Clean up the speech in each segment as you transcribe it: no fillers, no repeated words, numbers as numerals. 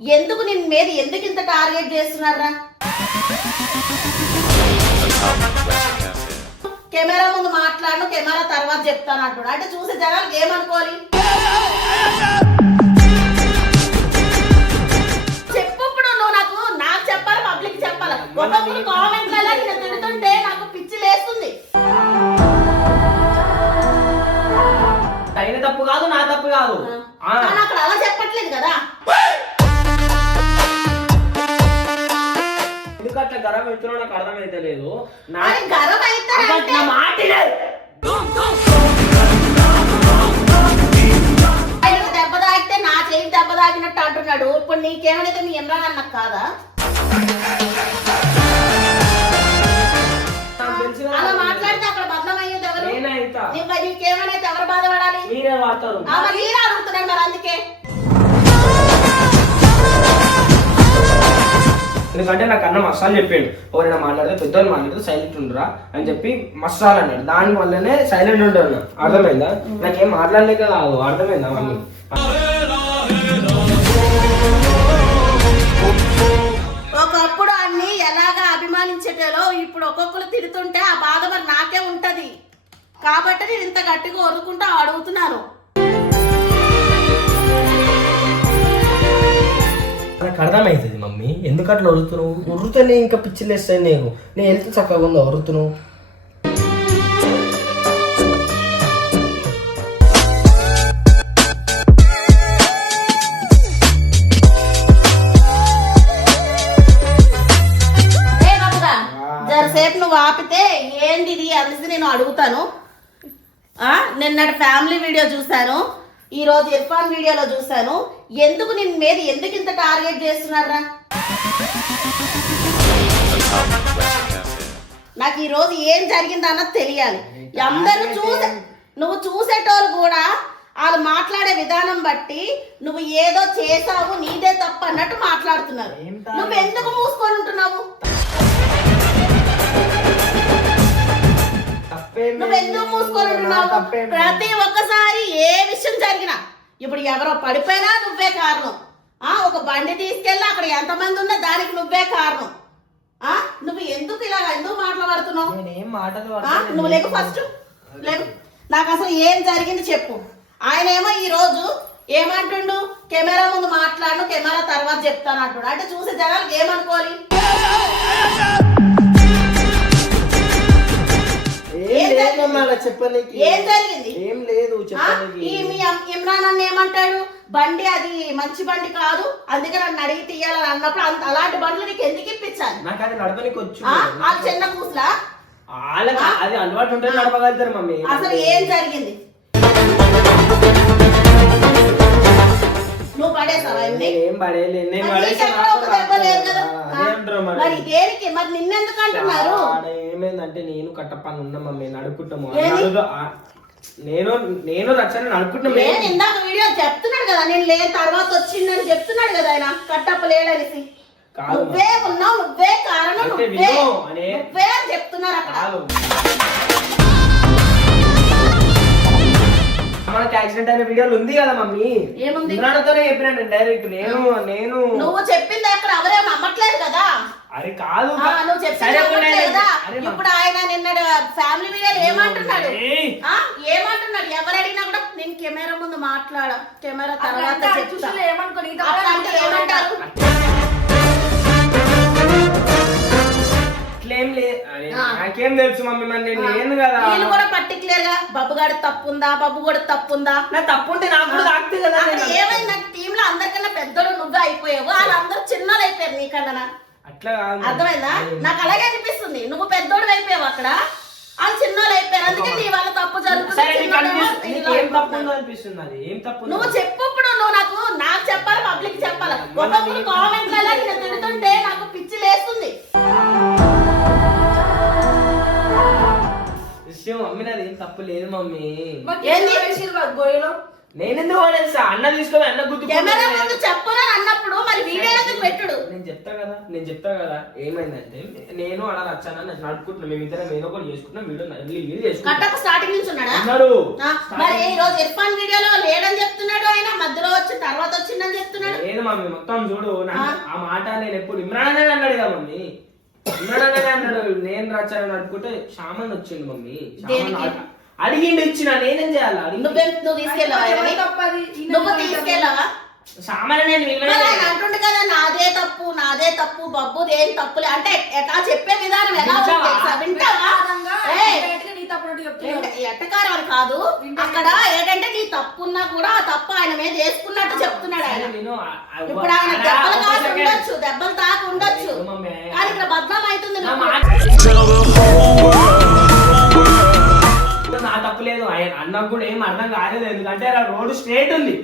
ఎందుకు నిన్న మీద ఎందుకు ఇంత టార్గెట్ చేస్తున్నారా? కెమెరా ముందు మాట్లాడను, కెమెరా తర్వాత చెప్తాను అంటున్నా. అంటే చూసే జనాలకు ఏమనుకోవాలి? చెప్పు, ఇప్పుడు నువ్వు నాకు చెప్పాలి, పబ్లిక్ చెప్పాలి. ఒక్కొక్కరు కామెంట్లలో నేను తిడుతుంటే నాకు పిచ్చి లేస్తుంది. అయిన తప్పు కాదు, నా తప్పు కాదు. అక్కడ అలా చెప్పట్లేదు కదా. ఎందుకు అట్లా గర్వం అవుతున్నా నాకు అర్థమైతే లేదు. గర్వం అయితే దెబ్బ తాకితే నా చేయి దెబ్బ తాకినట్టు అంటున్నాడు. ఇప్పుడు నీకేమైతే నీ ఇమ్రాన్ అన్నకు కాదా? అలా మాట్లాడితే అక్కడ బదనం అయ్యేది ఎవరు? నీకేమైనా ఎవరు బాధపడాలి? మీరే వాడతారు. మీరే అడుగుతున్నాడు మరి. అందుకే ఎందుకంటే నాకు అన్న మసాలు చెప్పాడు, ఎవరైనా మాట్లాడితే పెద్దవాళ్ళు మాట్లాడితే సైలెంట్ ఉండరా అని చెప్పి మసాలు అన్నాడు. దాని వల్లనే సైలెంట్ ఉంటాను. అర్థమైందా? నాకేం మాట్లాడలేక కాదు. అర్థమైందా మమ్మీ? ఒకప్పుడు అన్ని ఎలాగా అభిమానించేటలో ఇప్పుడు ఒక్కొక్కరు తిడుతుంటే ఆ బాధ మరి నాకే ఉంటది. కాబట్టి నేను ఇంత గట్టిగా వరుకుంటా అడుగుతున్నాను. నాకు అర్థమవుతుంది మమ్మీ, ఎందుకు అట్లా వరుతున్నావు? వరుతూనే ఇంకా పిచ్చిలు వేస్తాను. నేను హెల్త్ చక్కగా ఉందా వరుతున్నావు? జరసేపు నువ్వు ఆపితే ఏంది ఇది అనేసి నేను అడుగుతాను. నిన్నటి ఫ్యామిలీ వీడియో చూశాను, ఈ రోజు ఇర్ఫాన్ వీడియోలో చూశాను. ఎందుకు నిన్న మీద ఎందుకు ఇంత టార్గెట్ చేస్తున్నారా? నాకు ఈ రోజు ఏం జరిగింది అన్నది తెలియాలి. అందరూ నువ్వు చూసేటోళ్ళు కూడా వాళ్ళు మాట్లాడే విధానం బట్టి నువ్వు ఏదో చేసావు, నీదే తప్పు అన్నట్టు మాట్లాడుతున్నారు. నువ్వు ఎందుకు మూసుకొని ఉంటున్నావు? నువ్వు ఎందుకు మూసుకొని ఉంటున్నావు? ప్రతి ఒక్కసారి ఏ విషయం జరిగినా, ఇప్పుడు ఎవరో పడిపోయినా నువ్వే కారణం. ఒక బండి తీసుకెళ్ళి అక్కడ ఎంతమంది ఉన్నా దానికి నువ్వే కారణం. నువ్వు ఎందుకు ఇలా ఎందుకు మాట్లాడుతున్నావు? నువ్వు లేకు, ఫస్ట్ లేకు. నాకు అసలు ఏం జరిగింది చెప్పు. ఆయన ఏమో ఈ రోజు ఏమంటుండు, కెమెరా ముందు మాట్లాడను, కెమెరా తర్వాత చెప్తాను అంటుడు. అంటే చూసే జనాలకు ఏమనుకోవాలి? ఏం జరిగింది? ఏం లేదు. ఇమ్రాన్ అన్న ఏమంటాడు, బండి అది మంచి బండి కాదు, అందుకే నన్ను అడిగి తీయాలని అన్నప్పుడు అలాంటి బండ్లు నీకు ఎందుకు ఇప్పించాలి? నాకు అది నడపనికి వచ్చు. వాళ్ళు చిన్న కూసులా? అది అలవాటు ఉంటే నడపగలుగుతారు మమ్మీ. అసలు ఏం జరిగింది? నువ్వు పడేసావా? ఏం పడేయలేదు. మరి దేనికి మరి నిన్నెందుకు అంటున్నారు? ఏమైందంటే నేను కట్టప్పని ఉన్నా మమ్మీ, నడుపుకుంటాము. నేను రచన నడుపుకుంటున్నా. ఇందాక వీడియో చెప్తున్నాడు కదా, నేను లేని తర్వాత వచ్చిందని చెప్తున్నాడు కదా ఆయన, కట్టప్ప లేడనేసి. నువ్వే ఉన్నావు, నువ్వే కారణం, నువ్వే అని చెప్తున్నారు అక్కడ. మనకి యాక్సిడెంట్ అయిన వీడియోలు ఉంది కదా మమ్మీ. ఏముంది? ఇమ్రాన్తోనే చెప్పినాను డైరెక్ట్. నేను నువ్వు చెప్పింది అక్కడ ఎవరేం నమ్మట్లేదు కదా. అరే కాదు, నువ్వు చెప్పింది కదా. ఇప్పుడు ఆయన నిన్న ఫ్యామిలీ వీడియోలు ఏమంటున్నాడు? ఎవరు అడిగినా కూడా నేను కెమెరా ముందు మాట్లాడా, కెమెరా తర్వాత చెప్తా ఏమంటారు? నాకేం తెలుసు మమ్మీ, మరి నేను కదా. వీళ్ళు కూడా పర్టికులర్ గా బబ్బుగాడి తప్పుందా, బబ్బు కూడా తప్పుందా? నా తప్పు ఉంటే నాకు కూడా తాకుతుంది కదా. ఏమైంది టీమ్ లో అందరికన్నా పెద్దలు నువ్వే అయిపోయావు, వాళ్ళందరూ చిన్నలు అయిపోయారు నీకన్నా. అట్లా అర్థమైందా? నాకు అలాగే అనిపిస్తుంది. నువ్వు పెద్దోడు అయిపోయావు అక్కడ, వాళ్ళు చిన్నోళ్ళు అయిపోయారు. అందుకే నీ వాళ్ళ తప్పు జరుగుతుంది. నువ్వు చెప్పు, ఇప్పుడు నువ్వు నాకు చెప్పాలి, పబ్లిక్ చెప్పాలి. ఒక్కొక్కరు కామెంట్లలో నేను తిడుతుంటే నాకు పిచ్చి లేస్తుంది. మమ్మీ నాది ఏం తప్పు లేదు మమ్మీ. నేనెందుకు అన్న తీసుకొని అన్న గుర్తు కెమెరా ముందు చెప్పను అన్నప్పుడు మరి వీడియో ఎందుకు పెట్టుడు? నేను చెప్తా కదా ఏమైందంటే నేను అలా వచ్చాను నడుపుకుంటున్నా మేమిద్దరం ఏదో ఒకటి చేసుకుంటున్నాం వీడియో చేసుకుంటాం స్టార్టింగ్ నుంచి ఉన్నాడా మరి ఈ రోజు ఇర్ఫాన్ వీడియోలో లేడని చెప్తున్నాడు ఆయన మధ్యలో వచ్చి తర్వాత వచ్చిందని చెప్తున్నాడు లేదు మమ్మీ మొత్తం చూడు ఆ మాట నేను ఎప్పుడు ఇమ్రాన్ అనే అన్నాడు కదా మమ్మీ ఇమ్రాన్ అనే అన్నాడు నేను రచ్చాను నడుపుకుంటే షామన్ వచ్చిండు మమ్మీ అడిగిండు ఇచ్చిన నేనేం చేయాలి నువ్వు తీసుకెళ్ళావా సామాన్య నేను అంటుండే కదా నాదే తప్పు బబ్బు ఏం తప్పులే అంటే ఎట్లా చెప్పే విధానం ఎలా వింటావా ఎట్టకారం అని కాదు అక్కడ ఏంటంటే నీ తప్పున్నా కూడా ఆ తప్పు ఆయన మీద చేసుకున్నట్టు చెప్తున్నాడు ఆయన ఇప్పుడు ఆయన దెబ్బలు తాకి ఉండొచ్చు కానీ ఇక్కడ బద్నాం అవుతుంది నా తప్పు లేదు ఆయన అన్నకు కూడా ఏం అర్థం కాలేదు ఎందుకంటే రోడ్డు స్ట్రేట్ ఉండి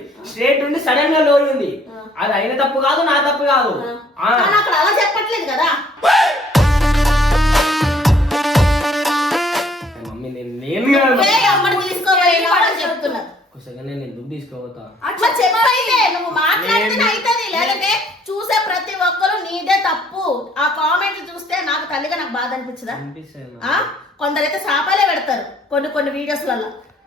సడన్ గా లోరీ ఉంది అది ఆయన తప్పు కాదు నా తప్పు కాదు అక్కడ అలా చెప్పట్లేదు కదా మమ్మీ నేను చెప్తున్నా నేను ఎందుకు తీసుకోవతా చెప్పైతే నువ్వు మాట్లాడితే అవుతుంది లేదంటే చూసే ప్రతి ఒక్కరు నీదే తప్పు ఆ కామెంట్ చూస్తే నాకు తల్లిగా నాకు బాధ అనిపించదా కొందరైతే శాపాలే పెడతారు కొన్ని వీడియోస్ వల్ల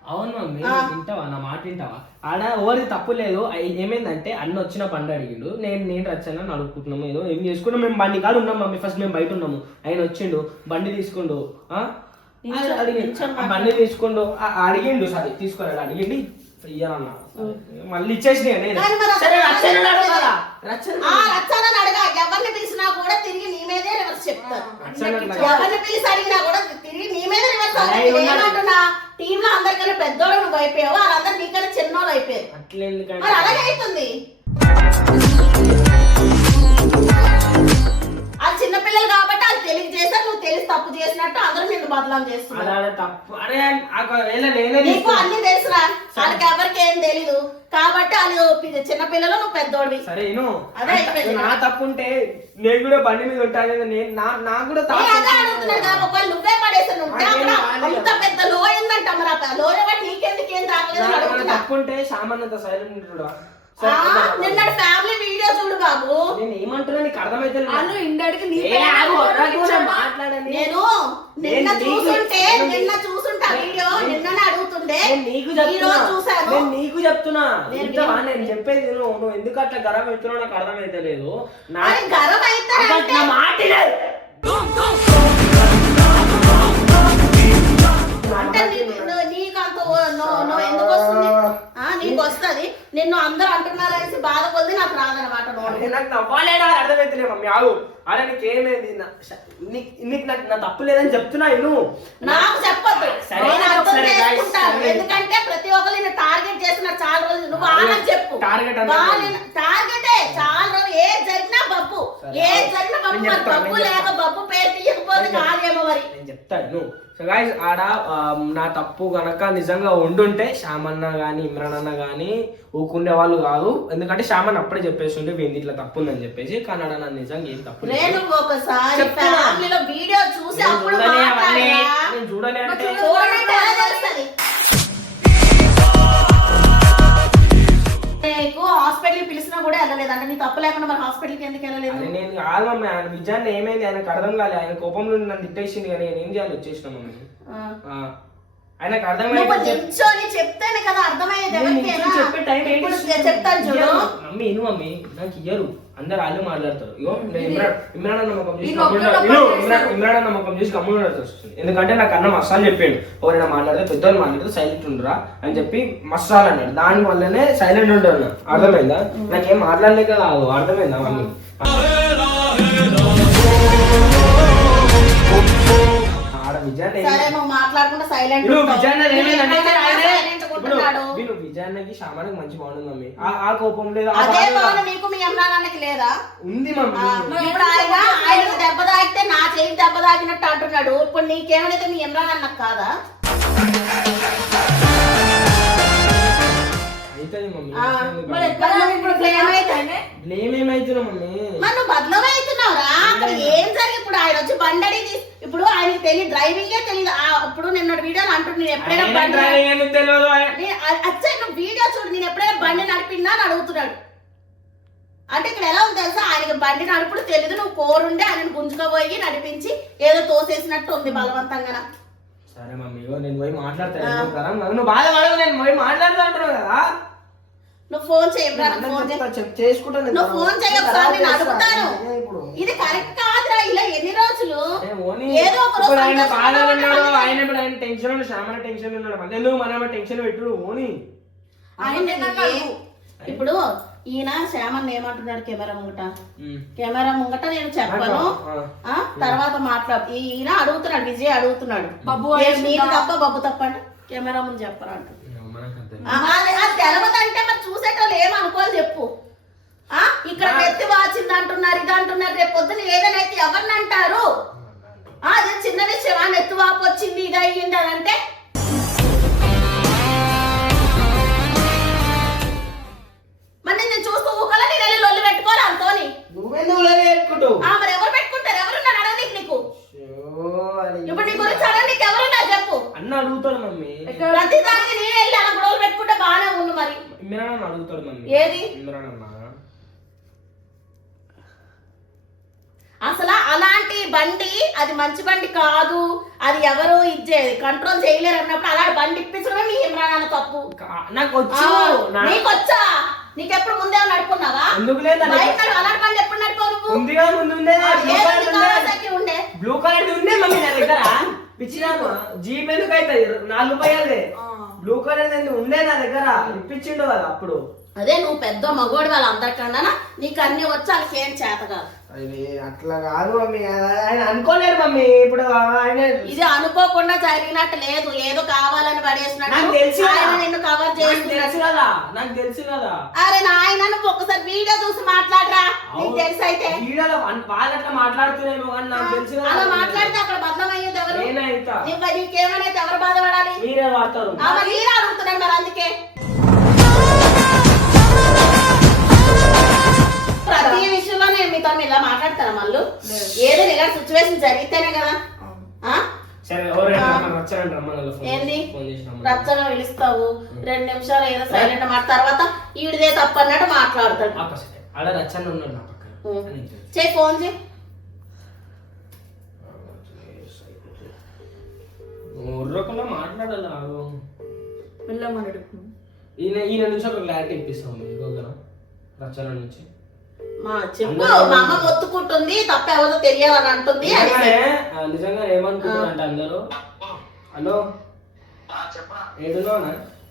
అవును మమ్మీ వింటావా నా మాట వింటావా ఆడ ఎవరికి తప్పు లేదు ఏమైందంటే అన్న వచ్చిన బండి అడిగిండు నేను రచ్చన నడుపుకుంటున్నాము ఏదో ఏం చేసుకున్నాం మేము బండి కాదు ఉన్నాం మమ్మీ ఫస్ట్ మేము బయట ఉన్నాము ఆయన వచ్చిండు బండి తీసుకుండు బండి తీసుకుండు అడిగిండు సరే తీసుకోరాడు అడిగిండి ఇయ్యాలన్నా మళ్ళీ ఇచ్చేసి ఎవరిని పిలిచినా కూడా తిరిగి నీ మీదే రివర్స్ చెప్తారు ఎవరిని పిలిచి అడిగినా కూడా తిరిగి నీ మీద రివర్స్ ఏమంటున్నా టీమ్ లో అందరికన్నా పెద్దోళ్ళు నువ్వు అయిపోయావు వాళ్ళందరూ నీకన్నా చిన్నోళ్ళు అయిపోయారు మరి అలాగే అవుతుంది అది చిన్నపిల్లలు కాబట్టి అది తెలియక చేస్తారు నువ్వు తెలిసి తప్పు చేసినట్టు అందరూ నిన్ను బదలాం చేస్తున్నారు నీకు అన్ని తెలుసురా వాళ్ళకి ఎవరికి ఏం తెలీదు కాబట్టి వాళ్ళు చిన్నపిల్లలు నువ్వు పెద్దోడివి సరే నా తప్పు ఉంటే నేను కూడా బండి మీద ఉంటాను నాకు కూడా అడుగుతున్నాడు కదా ఒకవేళ నువ్వే పడేసాను అంత పెద్ద లో ఏందంట మరి ఆ లో నీకెందుకు ఏం రాలేదు తప్పు ఉంటే సామాన్యంత సైలెంట్ నిన్న ఫ్యామిలీ వీడియో చూడు బాబు నేను ఏమంటున్నా నీకు అర్థమైతే నేను నిన్న చూసుంటే వీడియో నిన్ననే అడుగుతుండే నీకు చెప్తున్నా నేను చెప్పేది నువ్వు ఎందుకు అట్లా గర్వం అవుతున్నావు నాకు అర్థమైతే లేదు గర్వం అయితే మాట అంటే నీకు అంత ఎందుకు వస్తుంది నీకు వస్తుంది నిన్ను అందరూ అంటున్నారు అనేసి బాధ కొద్ది నాకు రాదనమాట నాకు నవ్వాలేడా అర్థమైతే మమ్మీ ఆగు అరే నీకు ఏమైంది నీకు నా తప్పు లేదని చెప్తున్నా నువ్వు నాకు చెప్పొద్దు ఎందుకంటే ప్రతి ఒక్కరు నేను టార్గెట్ చేస్తున్నా చాలా రోజులు నువ్వు వాళ్ళకి చెప్పు టార్గెటే చాలా రోజులు ఏ జరిగినా బబ్బు బబ్బు లేక బబ్బు పేరు తీయకపోతే కాదేమో మరి నేను చెప్తాను సో గైస్ ఆడ నా తప్పు గనక నిజంగా ఉండుంటే శ్యామన్న గానీ ఇమ్రాన్ అన్న గానీ ఊకుండే వాళ్ళు కాదు ఎందుకంటే శ్యామన్ అప్పుడే చెప్పేస్తుంటే వీంది ఇట్లా తప్పు ఉందని చెప్పేసి కానీ ఆడ నా నిజంగా ఏం తప్పు నేను చూడలే అంటే హాస్పిటల్ పిలిచినా కూడా వెళ్ళలేదు అంటే నీ తప్పు లేకుండా మరి హాస్పిటల్కి ఎందుకు వెళ్ళలేదు నేను కాదు మమ్మీ ఆయన విజయాన్ని ఏమైంది ఆయనకు అర్థం కాలే ఆయన కోపంలో నన్ను తిట్టేసింది కానీ నేను ఏం చేయాలి వచ్చేసిన మమ్మీ ఆయనకు అర్థమైంది చెప్తేనే కదా అర్థమయ్యేది చెప్పే టైం చెప్తాను చూడు మమ్మీ మమ్మీ నాకు ఇయ్యరు అందరు వాళ్ళు మాట్లాడతారు ఇగో ఇమ్రాన్ అన్న ముఖం చూసి గమ్మున వస్తుంది ఎందుకంటే నాకు అన్న మసాలు చెప్పాడు ఎవరైనా మాట్లాడితే పెద్దవాళ్ళు మాట్లాడితే సైలెంట్ ఉండరా అని చెప్పి మసాలు అన్నాడు దాని వల్లనే సైలెంట్ ఉంటాను అర్థమైందా నాకేం మాట్లాడలేక కాదు అర్థమైందా మమ్మీ విజయాన్నకి శ్యామానికి మంచి బాగుంది మమ్మీ ఆ కోపం లేదు లేదా ఉంది మమ్మీ ఇప్పుడు ఆయన దెబ్బ తాకితే నా చేయి దెబ్బ తాకినట్టు అంటున్నాడు ఇప్పుడు నీకేమైతే మీ ఇమ్రాన్ అన్నకు కాదా ఏం జరిగి ఇప్పుడు ఆయన వచ్చి బండి ఇప్పుడు ఆయనకి తెలియదు డ్రైవింగే తెలియదు ఇప్పుడు నిన్న వీడియోలు అంటున్నాను ఎప్పుడైనా నువ్వు వీడియో చూడు నేను ఎప్పుడైనా బండి నడిపిందా అని అడుగుతున్నాడు అంటే ఇక్కడ ఎలా ఉంది తెలుసా ఆయనకి బండి నడుపుడు తెలీదు, నువ్వు కోరుండి ఆయనను గుంజుకోబోయి నడిపించి ఏదో తోసేసినట్టు ఉంది బలవంతంగా. సరే మమ్మీ నేను పోయి మాట్లాడతాను, నువ్వు బాధపడవు, నేను పోయి మాట్లాడుతా అంటున్నావు కదా. నువ్వు ఫోన్ చేసుకుంటాను, నువ్వు ఫోన్ చేయొకసారి నేను అడుగుతాను. ఇది కరెక్ట్ కాదురా, ఇలా ఎన్ని రోజులు ఏదో ఒక రోజు ఆయన బాధలు ఉన్నాడు, ఆయన ఇప్పుడు ఆయన టెన్షన్ ఉన్నాడు, శ్యామన టెన్షన్ ఉన్నాడు, మళ్ళీ ఎందుకు మనం టెన్షన్ పెట్టుడు ఓని. ఇప్పుడు ఈయన శ్యామన్ ఏమంటున్నాడు కెమెరా ముంగట నేను చెప్పను, తర్వాత ఈయన అడుగుతున్నాడు, విజయ్ అడుగుతున్నాడు నీకు తప్ప బబ్బు తప్ప అంటే కెమెరా ముందు చెప్పరా అంట. తెలవదంటే మరి చూసేటోళ్ళు ఏమనుకోవాలి చెప్పు. ఇక్కడ నెత్తి వాచింది అంటున్నారు, ఇది అంటున్నారు, రేపు పొద్దున ఏదైనా అయితే ఎవరిని అంటారు? అదే చిన్న విషయం, నెత్తి వాపు వచ్చింది ఇది అయ్యింది అని అంటే మరి నేను చూస్తూ ఊకలా నేను వెళ్ళి లొల్లి పెట్టుకోవాలి అంతోని. మరి ఎవరు పెట్టుకుంటారు? ఎవరున్నారు అడగనీకి నీకు? ఇప్పుడు నీ గురించి అడగనీకి ఎవరున్నారు చెప్పు. అన్న అడుగుతాడు మమ్మీ, ప్రతి దానికి నేను వెళ్ళి అలా గొడవలు పెట్టుకుంటే బాగానే ఉంది. మరి ఇమ్రాన్ అడుగుతాడు మమ్మీ. ఏది ఇమ్రాన్ అన్న అసలు అలాంటి బండి అది మంచి బండి కాదు, అది ఎవరు ఇచ్చేది కంట్రోల్ చేయలేరు అన్నప్పుడు అలాంటి బండి ఇప్పించడమే మీ ఇమ్రాన్ అన్న తప్పు. నీకొచ్చా? నీకెప్పుడు ముందే నడుపుకున్నావా? అలాంటి బండి ఎప్పుడు నడిపావు నువ్వు? ఉండే బ్లూ కలర్ ఉండే మమ్మీ నా దగ్గర, పిచ్చినాను జీప్ ఎందుకు అవుతుంది, 4 రూపాయలదే బ్లూ కలర్ ఉండే నా దగ్గర, ఇప్పించిండు కదా అప్పుడు. అదే నువ్వు పెద్ద మగోడు వాళ్ళందరికన్నా, నీకు అన్ని వచ్చి వాళ్ళకి ఏం చేత కాదు. అట్లా కాదు మమ్మీ, ఆయన అనుకోలేరు మమ్మీ. ఇప్పుడు ఆయన ఇది అనుకోకుండా జరిగినట్టు లేదు, ఏదో కావాలని పడేసినట్టు నిన్ను కవర్ చేసి కదా, నాకు తెలుసు కదా. అరే నాయన నువ్వు ఒకసారి వీడియో చూసి మాట్లాడరా, నీకు తెలుసు అయితే. వీడియోలో వాళ్ళు అట్లా మాట్లాడుతున్నారేమో కానీ నాకు తెలుసు అలా మాట్లాడితే అక్కడ బద్దం అయ్యేది ఎవరు? నీకేమైనా ఎవరు బాధపడాలి? మీరే వాడతారు, మీరే అడుగుతున్నారు మరి. అందుకే ప్రతి విషయంలో నేను మీతో ఇలా మాట్లాడతాను మళ్ళీ, ఏదో ఇలా సిచ్యువేషన్ జరిగితేనే కదా. ఏంది రచ్చన పిలుస్తావు, 2 నిమిషాలు ఏదో సైలెంట్ మాట, తర్వాత ఈడిదే తప్పు అన్నట్టు మాట్లాడతాడు. చేయి ఫోన్ చేయి. మాట్లాడాలి ఈయన నుంచి ఒక క్లారిటీ ఇప్పిస్తాం రచన నుంచి. చెప్పు, మా అమ్మ మొత్తుకుంటుంది తప్ప ఎవరో తెలియాలని అంటుంది. నిజంగా ఏమనుకుంటారంటే అందరూ, హలో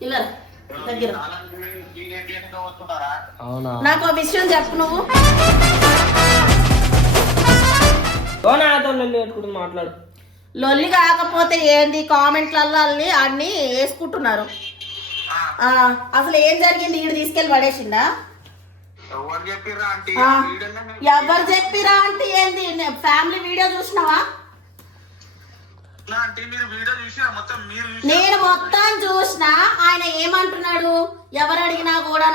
ఇలా దగ్గర అవునా, నాకు ఒక విషయం చెప్పు. నువ్వు మాట్లాడు. లొల్లి కాకపోతే ఏంది, కామెంట్లలో అన్ని వేసుకుంటున్నారు. అసలు ఏం జరిగింది? ఈడు తీసుకెళ్ళి పడేసిందా? ఎవరు చెప్పిరా అంటే ఏంది? ఫ్యామిలీ వీడియో చూసినావా? నేను మొత్తం చూసినా. ఆయన ఏమంటున్నాడు, ఎవరు అడిగినా కూడా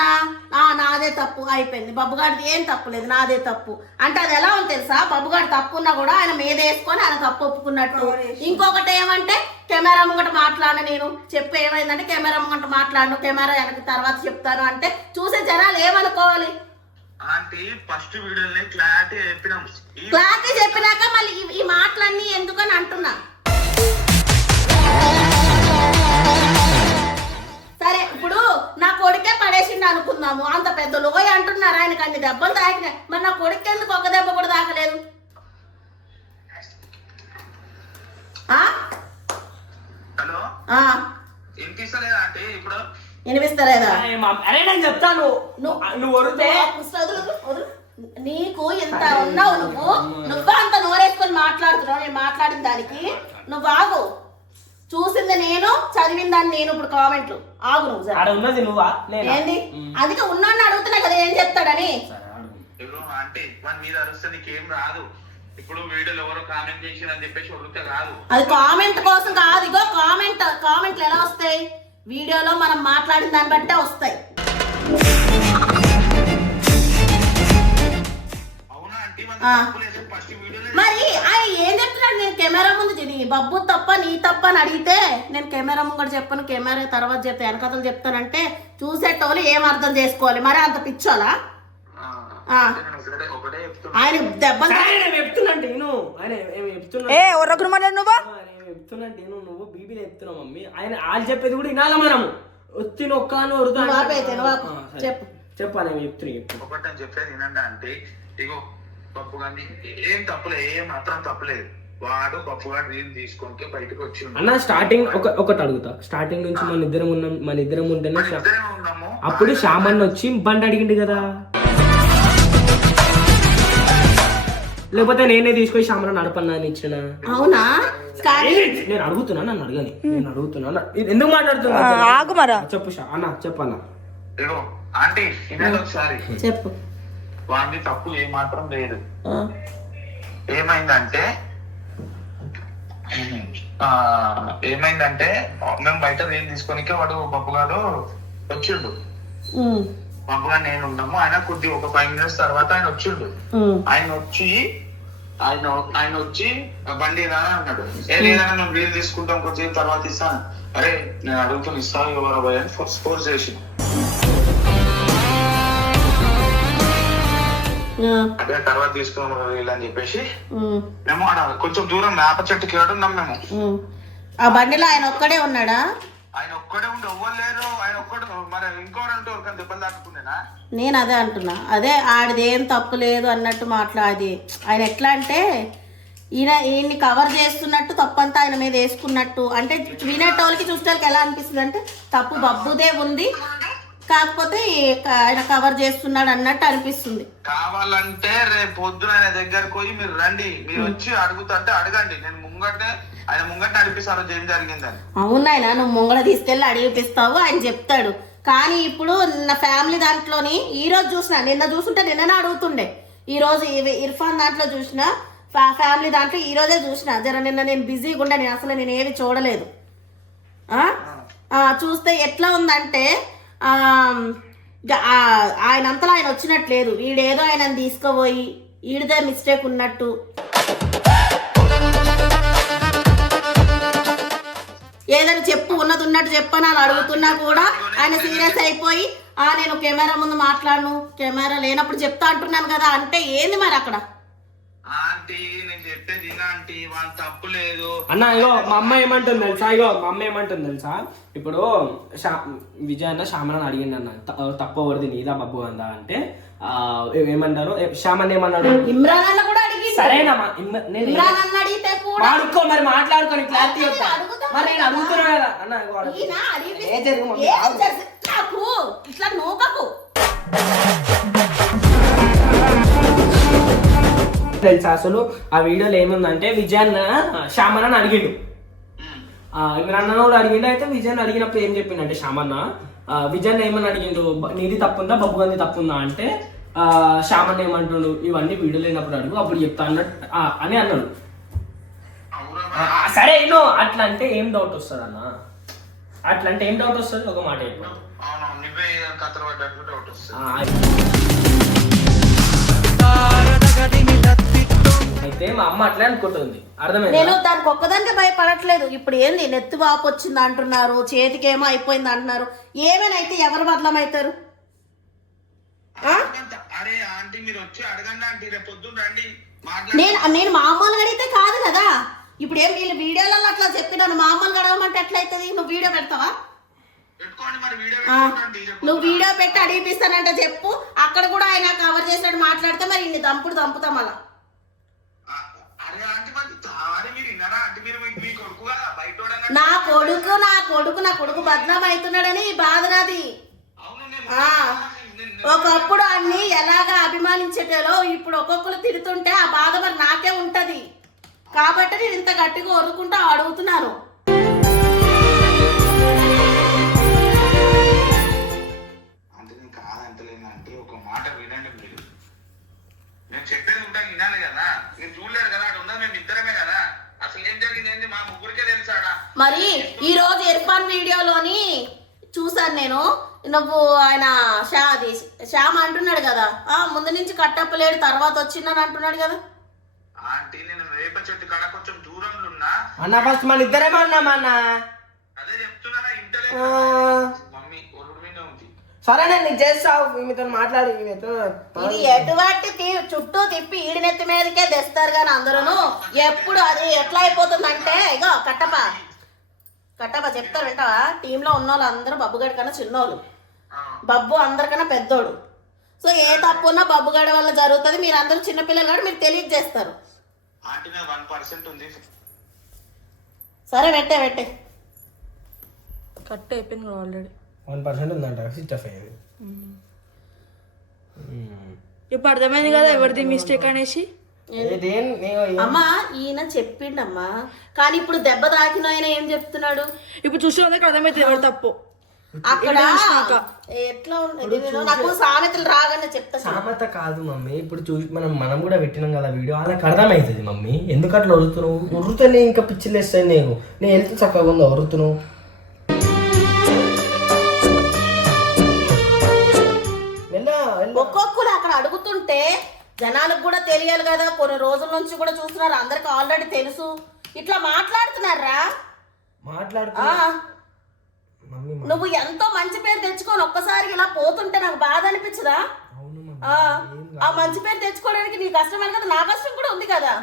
నాదే తప్పు అయిపోయింది, బబ్బుగాడిది ఏం తప్పు లేదు, నాదే తప్పు అంటే అది ఎలా ఉంది తెలుసా? బబ్బుగాడి తప్పు ఉన్నా కూడా ఆయన మీద వేసుకొని ఆయన తప్పు ఒప్పుకున్నట్టు. ఇంకొకటి ఏమంటే కెమెరా ముంగట మాట్లాడిన, నేను చెప్పి ఏమైందంటే కెమెరా ముంగట మాట్లాడను, కెమెరా వెనక తర్వాత చెప్తాను అంటే చూసే జనాలు ఏమనుకోవాలి? క్లారిటీ చెప్పినాక మళ్ళీ ఈ మాటలన్నీ ఎందుకని అంటున్నా. సరే ఇప్పుడు నా కొడుకే పడేసిండు అనుకుందాము, అంత పెద్ద లోయ అంటున్నారు, ఆయనకు అన్ని దెబ్బలు తాకినాయి, మరి నా కొడుకు ఎందుకు ఒక దెబ్బ కూడా తాకలేదు? వినిపిస్తలేదా? అరే నేను చెప్తాను, నీకు ఎంత ఉన్నావు, నువ్వా అంత నోరేసుకొని మాట్లాడుతున్నావు. నేను మాట్లాడిన దానికి నువ్వు ఆగు. చూసింది నేను, చదివిన దాన్ని నేను. ఇప్పుడు కామెంట్లు ఆగు. నువ్వు ఏంది? అందుకే ఉన్నాను అడుగుతున్నా కదా ఏం చెప్తాడని. అది కామెంట్ కోసం కాదు. ఇగో కామెంట్లు ఎలా వస్తాయి? వీడియోలో మనం మాట్లాడిన దాన్ని బట్టే వస్తాయి. మరి ఆయన ఏం చెప్తున్నాడు? నేను కెమెరా ముందు బబ్బు తప్ప నీ తప్ప అని అడిగితే నేను కెమెరా ముందు చెప్పను, కెమెరా తర్వాత చెప్తా, వెనకతలు చెప్తానంటే చూసేటోళ్ళు ఏం అర్థం చేసుకోవాలి? మరి అంత పిచ్చోలా? ఆ. ఒకటే చెప్తున్నా. ఆయన దెబ్బలు చెప్తున్నట్టు నేను ఆయన చెప్తున్నా ఏ ఒర్రకు మాట్లాడు నువ్వు చెప్తున్నట్టు నేను నువ్వు బీబీలో చెప్తున్నావు మమ్మీ ఆయన వాళ్ళు చెప్పేది కూడా వినాలి మనము వచ్చి నొక్కాను చెప్పు చెప్పాను చెప్తున్నా చెప్పు ఒకటి నేను చెప్పేది వినండి అంటే ఇగో పప్పు కానీ ఏం తప్పులేదు, ఏం మాత్రం తప్పులేదు. వాడు పప్పు గారు నీళ్ళు తీసుకొని బయటకు వచ్చి అన్న స్టార్టింగ్ ఒకటి అడుగుతా. స్టార్టింగ్ నుంచి మన ఇద్దరం ఉంటేనే ఉన్నాము. అప్పుడు శ్యామన్న వచ్చి బండి అడిగిండు కదా, లేకపోతే నేనే తీసుకొని శ్యామన్న నడపన్నా అని ఇచ్చిన. అవునా? నేను అడుగుతున్నా, నన్ను అడగని, నేను అడుగుతున్నా. ఎందుకు మాట్లాడుతున్నా ఆగు మరా చెప్పు అన్న చెప్పన్నా. ఇగో ఆంటీ వినండి ఒకసారి. చెప్పు. వాడిని తప్పు ఏ మాత్రం లేదు. ఏమైందంటే మేము బయట ఏం తీసుకోనికే వాడు పప్పుగాడు వచ్చిండు. పప్పుగాడు నేను ఉన్నాము. ఆయన కొద్ది ఒక 5 minutes తర్వాత ఆయన వచ్చిండు. ఆయన వచ్చి బండి రా అన్నాడు. ఏదైనా నువ్వు వీలు తీసుకుంటాం కొద్దిసేపు తర్వాత ఇస్తాను. అరే నేను అడుగుతాను ఇస్తాను ఎవరో భయ అని ఫోర్స్ చేసి అదే తర్వాత తీసుకోవాలి వీళ్ళని చెప్పేసి మేము కొంచెం దూరం వేప చెట్టుకి ఉన్నాం మేము. ఆ బండిలో ఆయన ఒక్కడే ఉన్నాడా? ఆయన ఒక్కడే ఉండి ఎవ్వలేరు. ఆయన ఒక్కడు మరి ఇంకోరంటే ఎవరికైనా దెబ్బలు తాకుతుందేనా? నేను అదే అంటున్నా. అదే ఆడిదేం తప్పు లేదు అన్నట్టు మాట్లాడి ఆయన ఎట్లా అంటే ఈయన్ని కవర్ చేస్తున్నట్టు తప్పంతా ఆయన మీద వేసుకున్నట్టు. అంటే వినేటోళ్ళకి చూసేటోళ్ళకి ఎలా అనిపిస్తుంది అంటే తప్పు బబ్బుదే ఉంది, కాకపోతే ఆయన కవర్ చేస్తున్నాడు అన్నట్టు అనిపిస్తుంది. కావాలంటే రేపు పొద్దున ఆయన దగ్గరకు పోయి మీరు రండి, మీరు వచ్చి అడుగుతుంటే అడగండి. నేను ఆయన ముంగట అడిపిస్తాను ఏం జరిగిందని. అవునాయన నువ్వు ముంగడ తీసుకెళ్ళి అడిగిపిస్తావు, ఆయన చెప్తాడు. కానీ ఇప్పుడు నా ఫ్యామిలీ దాంట్లోని ఈ రోజు చూసిన, నిన్న చూసుంటే నిన్ననే అడుగుతుండే. ఈ రోజు ఇర్ఫాన్ దాంట్లో చూసిన, ఫ్యామిలీ దాంట్లో ఈ రోజే చూసిన. జర నిన్న నేను బిజీగా ఉండే, నేను అసలు నేను ఏవి చూడలేదు. చూస్తే ఎట్లా ఉందంటే ఆయన అంతలో ఆయన వచ్చినట్లేదు. వీడేదో ఆయన తీసుకుపోయి ఈడిదే మిస్టేక్ ఉన్నట్టు ఏదైనా చెప్పు, ఉన్నది ఉన్నట్టు చెప్పని వాళ్ళు అడుగుతున్నా కూడా ఆయన సీరియస్ అయిపోయి నేను కెమెరా ముందు మాట్లాడను, కెమెరా లేనప్పుడు చెప్తా అంటున్నాను కదా అంటే ఏంది మరి అక్కడ? ఆంటీ నేను చెప్పేది ఆంటీ వాళ్ళ తప్పు లేదు అన్న. మా అమ్మ ఏమంటుంది తెలుసా, ఇప్పుడు విజయ్ అన్న శ్యామని అడిగిండు అన్న తప్పు ఎవరిది నీదా బబ్బు అందా అంటే ఏమంటారు, శ్యామన్ ఏమన్నాడు, ఇమ్రాన్ అన్న కూడా అడిగింది. సరేనా ఇమ్రాన్ అన్న అడిగితే కూడా మరి మాట్లాడుకొని క్లారిటీ చెప్తా. మరి నేను అడుగుతున్నా కదా అన్న, నాకు ఇట్లా నూకకు తెలుసా. అసలు ఆ వీడియోలో ఏముందంటే విజయన్న శ్యామన్న అడిగిండు, ఇమ్రాన్ కూడా అడిగిండు. అయితే విజయన్ అడిగినప్పుడు ఏం చెప్పిండంటే శ్యామన్న విజయన్ ఏమని అడిగిండు, నీది తప్పుందా బబ్బు గాంధీ తప్పుందా అంటే శ్యామన్న ఏమంటుండు, ఇవన్నీ వీడియో లేనప్పుడు అడుగు అప్పుడు చెప్తా అన్నట్టు అని అన్నాడు. సరే అట్లా అంటే ఏం డౌట్ వస్తుంది అన్న? అట్లా అంటే ఏం డౌట్ వస్తుంది? ఒక మాట చెప్పాను. అయితే మా అమ్మ అట్లే అనుకుంటుంది, అర్థమైంది. నేను దానికి ఒక్కదానికి భయపడట్లేదు. ఇప్పుడు ఏంది నెత్తి వాపు వచ్చింది అంటున్నారు, చేతికి ఏమో అయిపోయింది అంటున్నారు. ఏమైనా అయితే ఎవరు బదలం అవుతారు? నేను మామూలుగా అడిగితే కాదు కదా. ఇప్పుడు ఏం వీళ్ళు వీడియోలలో అట్లా చెప్పినాను, మామూలుగా అడగమంటే ఎట్లయితుంది? నువ్వు వీడియో పెడతావా? నువ్వు వీడియో పెట్టి అడిగిపిస్తానంటే చెప్పు. అక్కడ కూడా ఆయన కవర్ చేసినట్టు మాట్లాడితే మరి ఇన్ని దంపుతాం అలా. నా కొడుకు బదనాం అవుతున్నాడని బాధ నాది. ఒకప్పుడు అన్ని ఎలాగా అభిమానించేటలో ఇప్పుడు ఒక్కొక్కరు తిడుతుంటే ఆ బాధ మరి నాకే ఉంటది. కాబట్టి నేను ఇంత గట్టిగా వరుకుంటా అడుగుతున్నాను. ఒక మాట వినండి మీరు. నేను చెప్పేది ఉంటా వినాలి కదా. మీరు చూడలేరు కదా, అక్కడ ఉన్నది మేము ఇద్దరమే కదా. అసలు ఏం జరిగింది మా ముగ్గురికే తెలుసాడా? మరి ఈ రోజు ఇర్ఫాన్ వీడియోలోని చూసాను నేను. నువ్వు ఆయన శ్యామ్ అంటున్నాడు కదా, ముందు నుంచి కట్టప్పలేడు తర్వాత వచ్చిందని అంటున్నాడు కదా. ఆంటీ నేను వేప చెట్టు కాడ కొంచెం దూరంలో ఉన్నా అన్న. ఫస్ట్ మన ఇద్దరేమో ఉన్నామన్న. అదే చెప్తున్నారా ఇంటలే. మమ్మీ ఒరుడు మీద ఉంది. సరే నేను నీకు చేస్తావు మీతో మాట్లాడి మీతో ఇది ఎటువంటి చుట్టూ తిప్పి ఈడినెత్తి మీదకే తెస్తారు కానీ అందరూ ఎప్పుడు అది ఎట్లా అయిపోతుందంటే ఇగో కట్టప చెప్తారు వింటావా, టీంలో ఉన్న వాళ్ళు అందరూ బబ్బుగాడి కన్నా చిన్నోళ్ళు, బబ్బు అందరికన్నా పెద్దోడు. సో ఏ తప్పు ఉన్నా బబ్బుగాడి వల్ల జరుగుతుంది. మీరు అందరూ చిన్నపిల్లలు కాబట్టి మీరు తెలియజేస్తారు. ఆంటీ నా 1% ఉంది. సరే పెట్టే కట్ అయిపోయింది కూడా ఆల్రెడీ. 1% ఉందంట, స్విచ్ ఆఫ్ అయ్యింది. ఇప్పుడు అర్థమైంది కదా ఎవరిది మిస్టేక్ అనేసి. అమ్మా ఈయన చెప్పిండమ్మా, కానీ ఇప్పుడు దెబ్బ తాకిన ఆయన ఏం చెప్తున్నాడు? ఇప్పుడు చూసిన అర్థమైతే ఎవరు తప్పు. అక్కడ ఎట్లా ఉండేది, నాకు సామెతలు రాగానే చెప్తా. సామెత కాదు మమ్మీ, ఇప్పుడు చూసి మనం కూడా పెట్టినాం కదా వీడియో, వాళ్ళకి అర్థమవుతుంది మమ్మీ. ఎందుకు అట్లా వరుతున్నావు? వరుతూనే ఇంకా పిచ్చిలు వేస్తాయి. నేను వెళ్తే చక్కగా ఉందా వరుతున్నావు? ఒక్కొక్కరు అక్కడ అడుగుతుంటే జనాలకు కూడా తెలియాలి కదా. కొన్ని రోజుల నుంచి కూడా చూస్తున్నారు, అందరికి ఆల్రెడీ తెలుసు. ఇట్లా మాట్లాడుతున్నారా? నువ్వు ఎంతో మంచి పేరు తెచ్చుకొని ఒక్కసారి ఇలా పోతుంటే నాకు బాధ అనిపించదా? ఆ మంచి పేరు తెచ్చుకోవడానికి నీ కష్టమే కదా, నా కష్టం కూడా ఉంది కదా.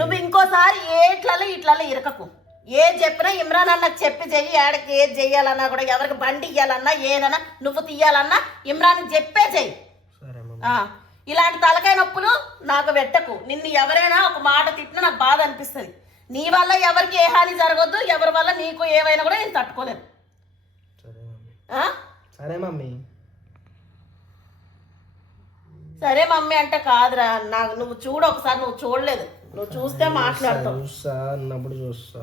నువ్వు ఇంకోసారి ఇట్లలో ఇరకకు. ఏది చెప్పినా ఇమ్రాన్ అన్నకు చెప్పి చెయ్యి. ఆడకి ఏది చెయ్యాలన్నా కూడా, ఎవరికి బండి ఇయ్యాలన్నా ఏదన్నా నువ్వు తీయాలన్నా ఇమ్రాన్ చెప్పే చెయ్యి. ఇలాంటి తలకాయ నొప్పులు నాకు పెట్టకు. నిన్ను ఎవరైనా ఒక మాట తిట్టినా నాకు బాధ అనిపిస్తుంది. నీ వల్ల ఎవరికి ఏ హాని జరగద్దు, ఎవరి వల్ల నీకు ఏమైనా కూడా నేను తట్టుకోలేను. సరే మమ్మీ. సరే మమ్మీ అంటే కాదురా, నాకు నువ్వు చూడు ఒకసారి. నువ్వు చూడలేదు, నువ్వు చూస్తే మాట్లాడతావు. చూస్తా అన్నప్పుడు చూస్తా.